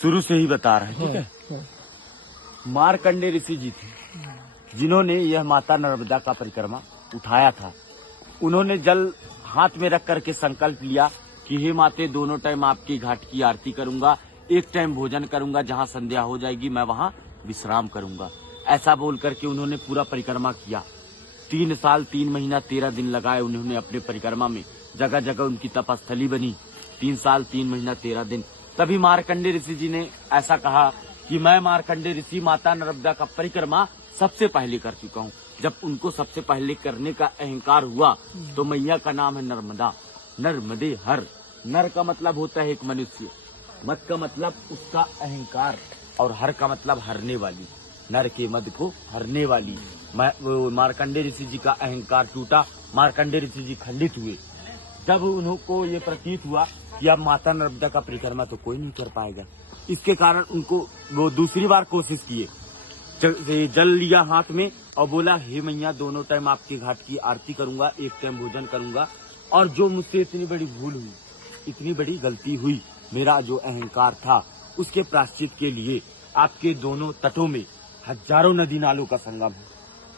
शुरू से ही बता रहे हैं, ठीक है। मार्कंडे ऋषि जी थे जिन्होंने यह माता नर्मदा का परिक्रमा उठाया था। उन्होंने जल हाथ में रख करके संकल्प लिया कि हे माते, दोनों टाइम आपकी घाट की आरती करूंगा, एक टाइम भोजन करूंगा, जहां संध्या हो जाएगी मैं वहां विश्राम करूंगा। ऐसा बोल करके उन्होंने पूरा परिक्रमा किया। 3 साल 3 महीना 13 दिन लगाए उन्होंने अपने परिक्रमा में। जगह जगह उनकी तपस्थली बनी। 3 साल 3 महीना 13 दिन। तभी मार्कंडे ऋषि जी ने ऐसा कहा कि मैं मार्कंडे ऋषि माता नर्मदा का परिक्रमा सबसे पहले कर चुका हूँ। जब उनको सबसे पहले करने का अहंकार हुआ तो मैया का नाम है नर्मदा। नर्मदे हर। नर का मतलब होता है एक मनुष्य, मत का मतलब उसका अहंकार, और हर का मतलब हरने वाली। नर के मद को हरने वाली। मार्कंडे ऋषि जी का अहंकार टूटा। मार्कंडे ऋषि जी खंडित हुए। जब उनको ये प्रतीत हुआ कि अब माता नर्मदा का परिक्रमा तो कोई नहीं कर पाएगा, इसके कारण उनको वो दूसरी बार कोशिश किए। जल लिया हाथ में और बोला, हे मैया, दोनों टाइम आपके घाट की आरती करूंगा, एक टाइम भोजन करूंगा, और जो मुझसे इतनी बड़ी भूल हुई, इतनी बड़ी गलती हुई, मेरा जो अहंकार था, उसके प्रायश्चित के लिए आपके दोनों तटों में हजारों नदी नालों का संगम है।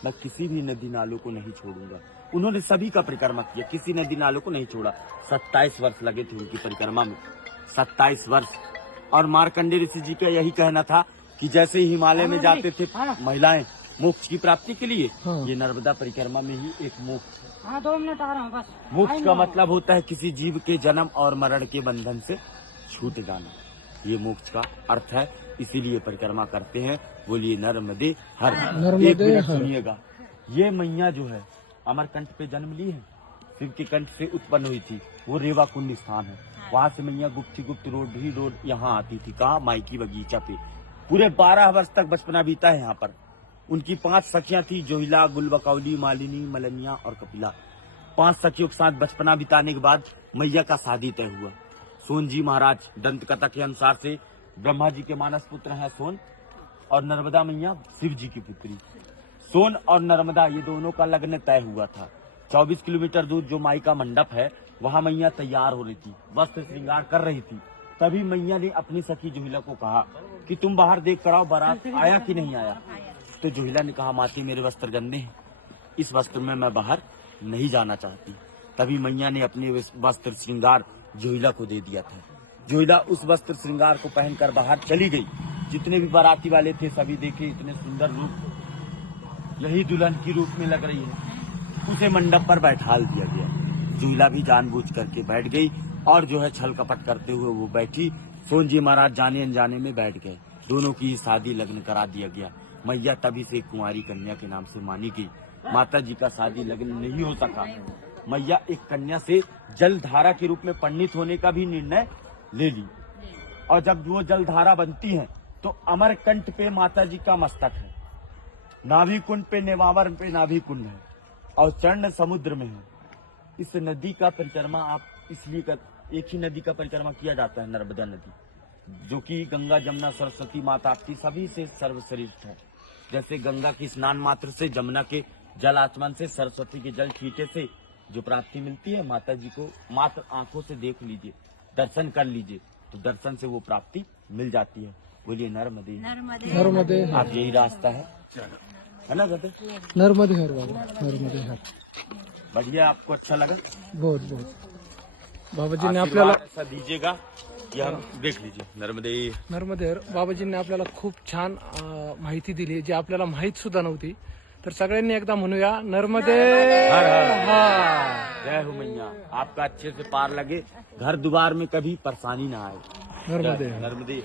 मैं किसी भी नदी नालों को नहीं छोड़ूंगा। उन्होंने सभी का परिक्रमा किया, किसी नदी नालों को नहीं छोड़ा। 27 वर्ष लगे थे उनकी परिक्रमा में, 27 वर्ष। और मार्कंडे ऋषि जी का यही कहना था कि जैसे हिमालय में जाते थे महिलाएं मोक्ष की प्राप्ति के लिए, ये नर्मदा परिक्रमा में ही एक मोक्ष। 2 मिनट आ रहा हूँ बस। मोक्ष का मतलब होता है किसी जीव के जन्म और मरण के बंधन से छूट जाना। ये मोक्ष का अर्थ है, इसीलिए परिक्रमा करते हैं। बोलिए नर्मदे हर। एक मिनट सुनिएगा। ये मैया जो है अमरकंठ पे जन्म ली है, शिव के कंठ से उत्पन्न हुई थी। वो रेवा कुंड स्थान है, वहाँ से मैया गुप्त रोड यहाँ आती थी। कहाँ? माइकी बगीचा पे। पूरे 12 वर्ष तक बचपना बीता है यहाँ पर। उनकी 5 सखियां थी, जोहिला, गुलबकौली, मालिनी, मलनिया और कपिला। 5 सखियों के साथ बचपना बिताने के बाद मैया का शादी तय हुआ। सोन जी महाराज, दंत कथा के अनुसार से ब्रह्मा जी के मानस पुत्र हैं सोन, और नर्मदा मैया शिव जी की पुत्री। सोन और नर्मदा ये दोनों का लग्न तय हुआ था। 24 किलोमीटर दूर जो माई का मंडप है, वहाँ मैया तैयार हो रही थी, वस्त्र श्रृंगार कर रही थी। तभी मैया ने अपनी सखी जोहिला को कहा कि तुम बाहर देख कर आओ, बारात आया कि नहीं आया। तो जोहिला ने कहा, माती मेरे वस्त्र गंदे हैं, इस वस्त्र में मैं बाहर नहीं जाना चाहती। तभी मैया ने अपने वस्त्र श्रृंगार जोहिला को दे दिया था। जोहिला उस वस्त्र श्रृंगार को पहनकर बाहर चली गई। जितने भी बाराती वाले थे सभी देखे, इतने सुंदर रूप, यही दुल्हन की रूप में लग रही है। उसे मंडप पर बैठाल दिया गया। जोहिला भी जानबूझ करके बैठ गई, और जो है छल कपट करते हुए वो बैठी। सोन जी महाराज जाने अनजाने में बैठ गए। दोनों की शादी लग्न करा दिया गया। मैया तभी से कुंवारी कन्या के नाम से मानी गई। माता जी का शादी लग्न नहीं हो सका। मैया एक कन्या से जलधारा के रूप में परिणित होने का भी निर्णय ले ली। और जब वो जलधारा बनती है तो अमरकंठ पे माता जी का मस्तक है, नाभि कुंड पे, नेमावर पे नाभि कुंड है, और चरण समुद्र में है। इस नदी का परिक्रमा आप इसलिए एक ही नदी का परिक्रमा किया जाता है, नर्मदा नदी, जो कि गंगा, जमुना, सरस्वती माता आपकी सभी से सर्वश्रेष्ठ है। जैसे गंगा की स्नान मात्र से, जमुना के जल आचमन से, सरस्वती के जल छींटे से जो प्राप्ति मिलती है, माता जी को मात्र आंखों से देख लीजिए, दर्शन कर लीजिए, तो दर्शन से वो प्राप्ति मिल जाती है। बोलिए नर्मदे नर्मदे। आप यही रास्ता है ना कहते? नर्मदे हर बाबा, नर्मदे हर। बढ़िया, आपको अच्छा लगा? बहुत बहुत। बाबाजींनी आपल्याला ऐसा दीजिएगा कि हम देख लीजिए। नर्मदे नर्मदे हर। बाबाजींनी आपल्याला खूप छान माहिती दिली, जी आपल्याला माहित सुद्धा नव्हती। तर सगळ्यांनी एकदा म्हणूया, नर्मदे हर हर। हर। जय हो मैया, आपका अच्छे से पार लगे, घर द्वार में कभी परेशानी ना आए। नर्मदे हर। नर्मदे।